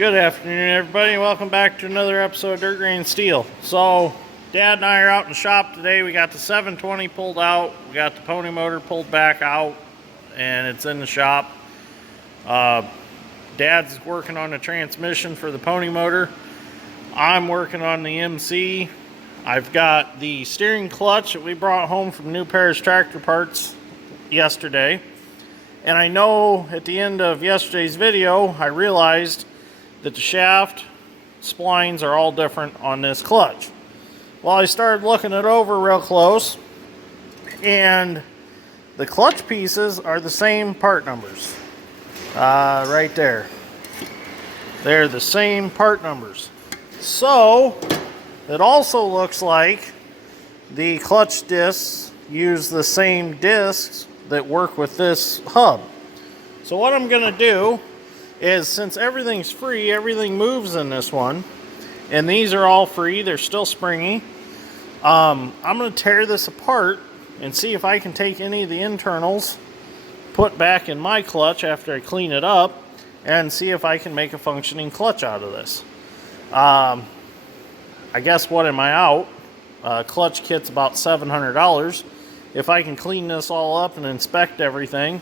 Good afternoon, everybody. Welcome back to another episode of Dirt Grain Steel. So, Dad and I are out in the shop today. We got the 720 pulled out. We got the pony motor pulled back out, and it's in the shop. Dad's working on the transmission for the pony motor. I'm working on the MC. I've got the steering clutch that we brought home from New Paris Tractor Parts yesterday. And I know at the end of yesterday's video, I realized that the shaft splines are all different on this clutch. Well, I started looking it over real close, and the clutch pieces are the same part numbers. Right there. They're the same part numbers. So, it also looks like the clutch discs use the same discs that work with this hub. So what I'm going to do is, since everything's free, everything moves in this one, and these are all free, they're still springy, I'm going to tear this apart and see if I can take any of the internals, put back in my clutch after I clean it up, and see if I can make a functioning clutch out of this. I guess what am I out? Clutch kit's about $700. If I can clean this all up and inspect everything,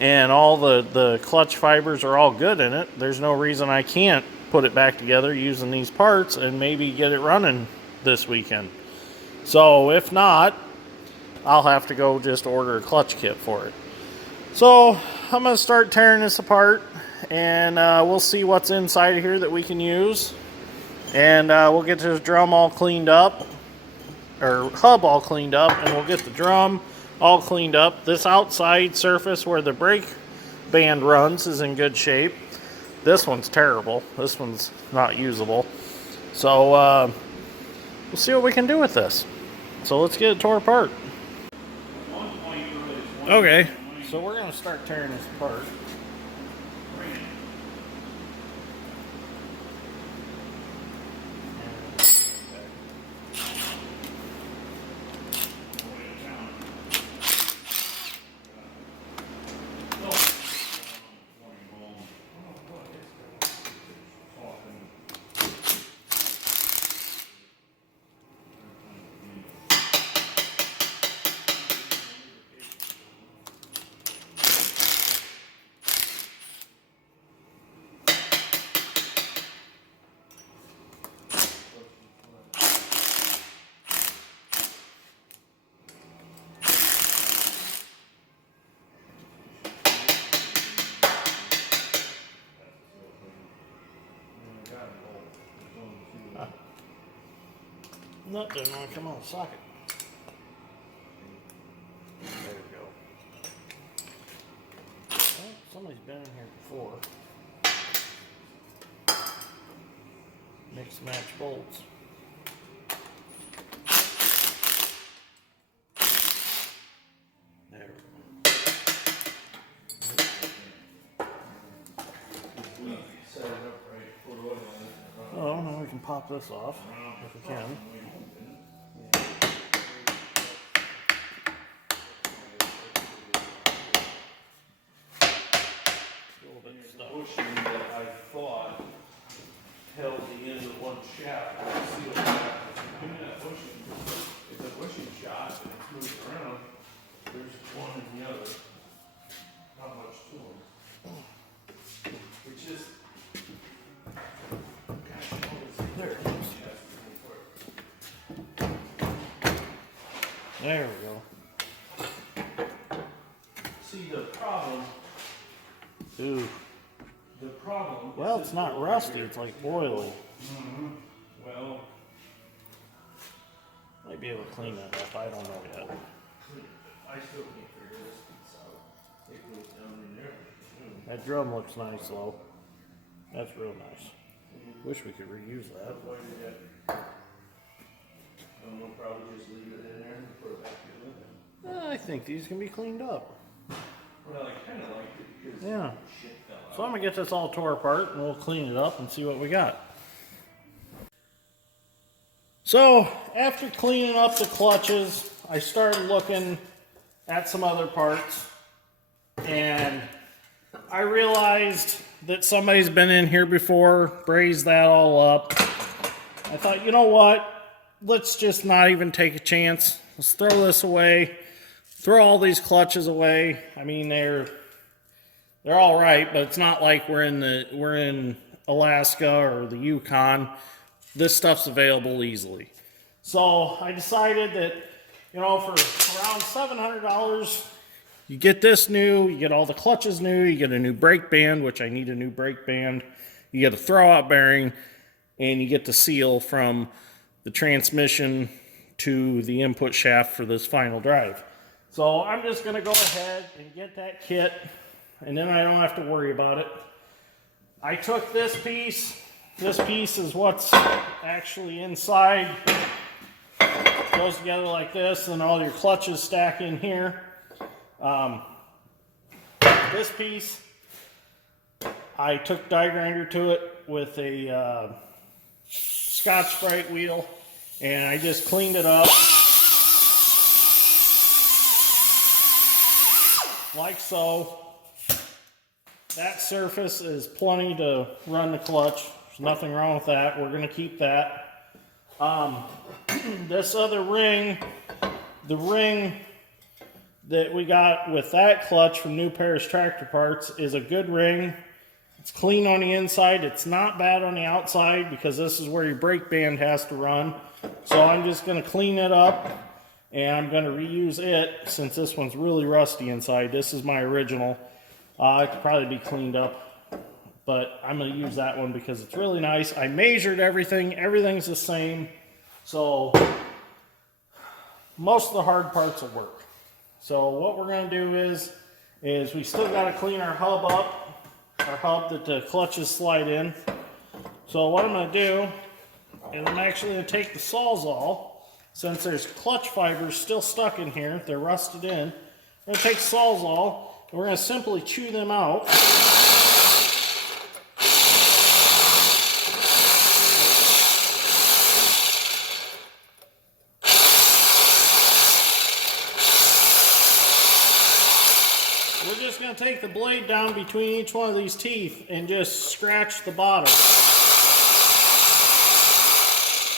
and all the clutch fibers are all good in it, there's no reason I can't put it back together using these parts and maybe get it running this weekend. So if not, I'll have to go just order a clutch kit for it. So I'm going to start tearing this apart, and we'll see what's inside of here that we can use. And we'll get this drum all cleaned up, or hub all cleaned up, and we'll get the drum all cleaned up. This outside surface where the brake band runs is in good shape. This one's terrible. This one's not usable. So we'll see what we can do with this. So let's get it tore apart. Okay, so we're going to start tearing this apart. Nut doesn't want to come on the socket. There we go. Well, somebody's been in here before. Mix and match bolts. There we go. Oh, now we can pop this off if we can. Bushing that I thought held the end of one shaft. Seal shaft. That bushing, it's a bushing shaft and it's moved around. There's one and the other. Not much to them. Which is, gosh, There it is. There we go. see the problem. Ooh. The problem. Well, it's not rusty. It's like oily. Mm-hmm. Well, Might be able to clean that up. I don't know yet. I still can't figure this piece out. It goes down in there. That drum looks nice, though. That's real nice. Wish we could reuse that. I don't know, probably just leave it in there and put it back together. I think these can be cleaned up. Well, I kind of liked it because Yeah. shit fell out. So I'm going to get this all tore apart, and we'll clean it up and see what we got. So, after cleaning up the clutches, I started looking at some other parts, and I realized that somebody's been in here before, brazed that all up. I thought, you know what? Let's just not even take a chance. Let's throw this away. Throw all these clutches away. I mean, they're all right, but it's not like we're in Alaska or the Yukon. This stuff's available easily. So I decided that, you know, for around $700, you get this new, you get all the clutches new, you get a new brake band, which I need a new brake band, you get a throwout bearing, and you get the seal from the transmission to the input shaft for this final drive. So I'm just going to go ahead and get that kit, and then I don't have to worry about it. I took this piece. This piece is what's actually inside. It goes together like this, and all your clutches stack in here. This piece, I took die grinder to it with a Scotch-Brite wheel, and I just cleaned it up like so. That surface is plenty to run the clutch. There's nothing wrong with that. We're going to keep that. This other ring, the ring that we got with that clutch from New Paris Tractor Parts, is a good ring. It's clean on the inside. It's not bad on the outside because this is where your brake band has to run. So I'm just going to clean it up, and I'm going to reuse it since this one's really rusty inside. This is my original. It could probably be cleaned up, but I'm going to use that one because it's really nice. I measured everything. Everything's the same. So most of the hard parts will work. So what we're going to do is we still got to clean our hub up, our hub that the clutches slide in. So what I'm going to do is I'm actually going to take the Sawzall, since there's clutch fibers still stuck in here, they're rusted in. I'm going to take Sawzall, and we're going to simply chew them out. We're just going to take the blade down between each one of these teeth and just scratch the bottom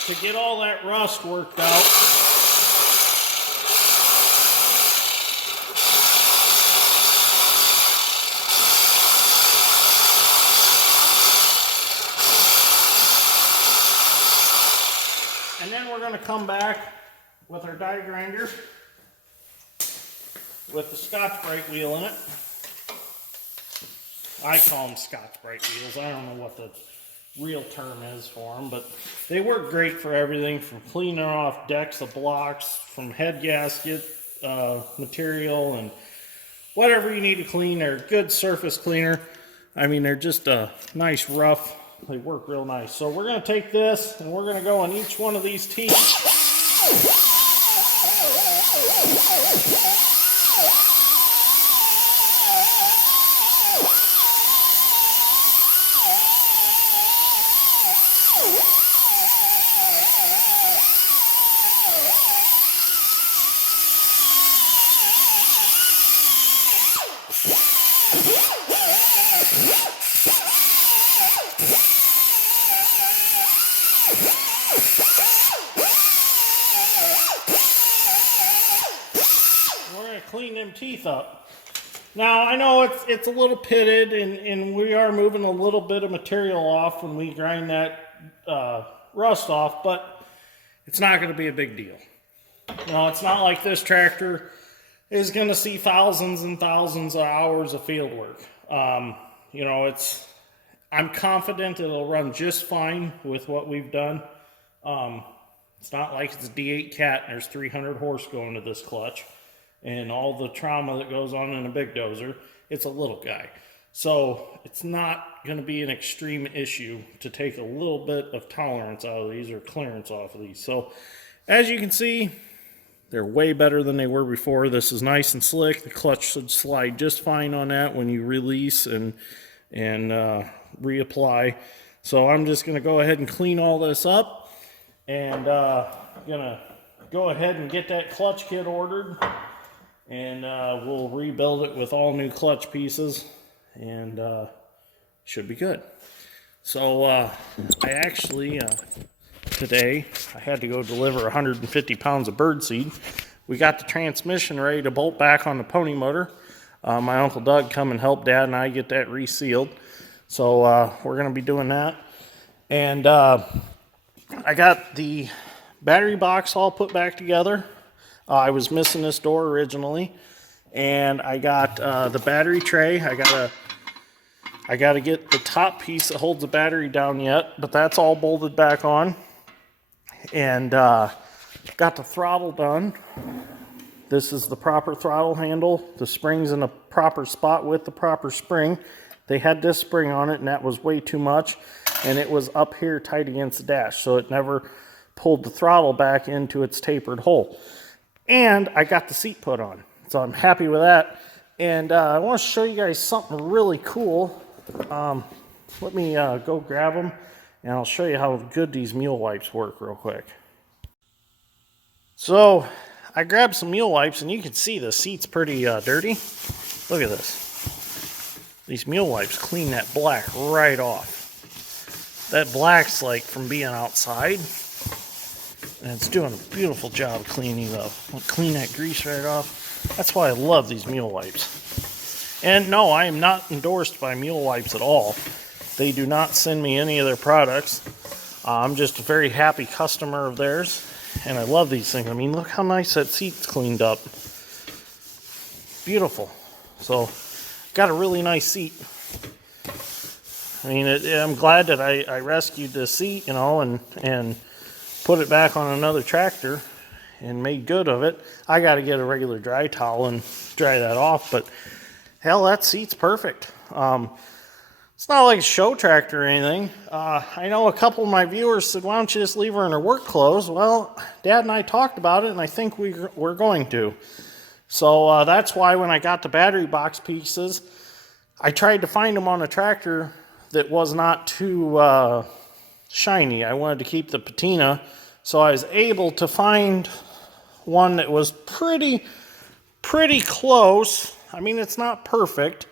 to get all that rust worked out. And then we're going to come back with our die grinder with the Scotch-Brite wheel in it. I call them Scotch-Brite wheels. I don't know what the real term is for them, but they work great for everything from cleaning off decks of blocks, from head gasket material, and whatever you need to clean. They're a good surface cleaner. I mean, they're just a nice rough. They work real nice. So we're going to take this and we're going to go on each one of these teeth. We're going to clean them teeth up. Now, I know it's a little pitted, and we are moving a little bit of material off when we grind that rust off, but it's not going to be a big deal. You know, it's not like this tractor is going to see thousands and thousands of hours of field work. You know, I'm confident it'll run just fine with what we've done. It's not like it's a D8 cat and there's 300 horse going to this clutch and all the trauma that goes on in a big dozer. It's a little guy. So it's not going to be an extreme issue to take a little bit of tolerance out of these or clearance off of these. So as you can see, they're way better than they were before. This is nice and slick. The clutch should slide just fine on that when you release and reapply. So I'm just going to go ahead and clean all this up, and going to go ahead and get that clutch kit ordered, and we'll rebuild it with all new clutch pieces, and should be good. So I actually today I had to go deliver 150 pounds of birdseed. We got the transmission ready to bolt back on the pony motor. My Uncle Doug come and help Dad and I get that resealed. So we're going to be doing that. And I got the battery box all put back together. I was missing this door originally. And I got the battery tray. I got to get the top piece that holds the battery down yet, but that's all bolted back on. And got the throttle done. This is the proper throttle handle. The spring's in a proper spot with the proper spring. They had this spring on it, and that was way too much. And it was up here tight against the dash, so it never pulled the throttle back into its tapered hole. And I got the seat put on, so I'm happy with that. And I want to show you guys something really cool. Let me go grab them, and I'll show you how good these mule wipes work real quick. So I grabbed some mule wipes, and you can see the seat's pretty dirty. Look at this. These mule wipes clean that black right off. That black's like from being outside, and it's doing a beautiful job cleaning up. Clean that grease right off. That's why I love these mule wipes. And no, I am not endorsed by Mule Wipes at all. They do not send me any of their products. I'm just a very happy customer of theirs, and I love these things. I mean, look how nice that seat's cleaned up. Beautiful. So, got a really nice seat. I mean, I'm glad that I rescued this seat, you know, and put it back on another tractor and made good of it. I got to get a regular dry towel and dry that off, but hell, that seat's perfect. It's not like a show tractor or anything. I know a couple of my viewers said, why don't you just leave her in her work clothes? Well, Dad and I talked about it, and I think we're going to. So that's why when I got the battery box pieces, I tried to find them on a tractor that was not too shiny. I wanted to keep the patina, so I was able to find one that was pretty close. I mean, it's not perfect,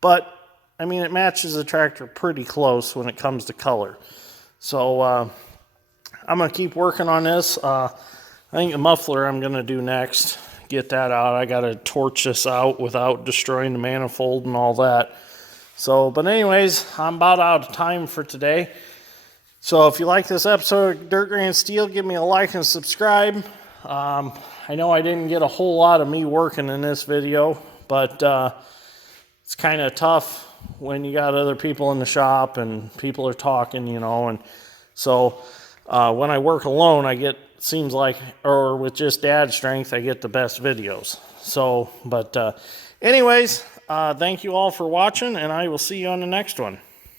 but I mean, it matches the tractor pretty close when it comes to color. So I'm going to keep working on this. I think the muffler I'm going to do next. Get that out. I got to torch this out without destroying the manifold and all that. So, but anyways, I'm about out of time for today. So if you like this episode of Dirt Grand Steel, give me a like and subscribe. I know I didn't get a whole lot of me working in this video, but it's kind of tough when you got other people in the shop and people are talking, you know. And so when I work alone, seems like, or with just Dad's strength, I get the best videos. So, but anyways, thank you all for watching, and I will see you on the next one.